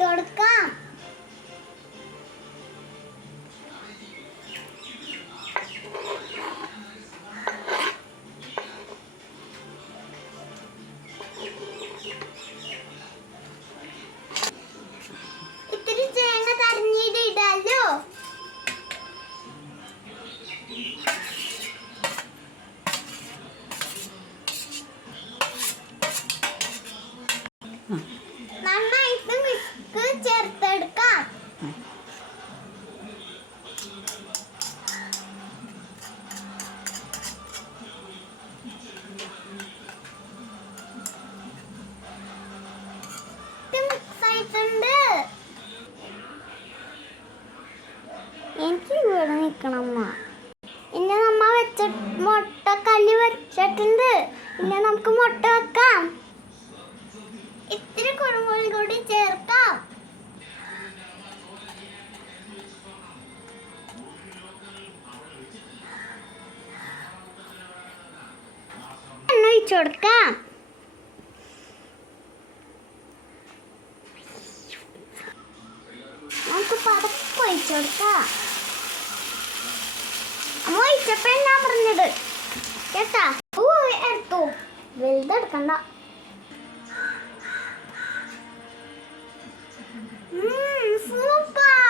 ഇട്ട് കൊടുക്കാം. ഇത്തിരി തേങ്ങ തരഞ്ഞിട്ട് ഇടാലോ. നന്നായിട്ട് മിക്സ് ചേർത്തെടുക്കാം. മിക്സ് ആയിട്ടുണ്ട്. എനിക്ക് ഇവിടെ നിൽക്കണം. ഇനി നമ്മ വെച്ച മുട്ട കല്ല് വെച്ചിട്ടുണ്ട്. ഇനി നമുക്ക് മുട്ട വെക്കാം. ഇത്തിരി കുരുമുളക് കൂടി ചേർക്കാം. എണ്ണ ഒഴിച്ചു കൊടുക്കാം. നമുക്ക് പതക്കെ ഒഴിച്ചു കൊടുക്കാം. അമ്മ ഒഴിച്ചപ്പോ എന്നാ പറഞ്ഞത് കേട്ടാ? എടുത്തു വലുതെടുക്കണ്ട. സൂപ്പർ.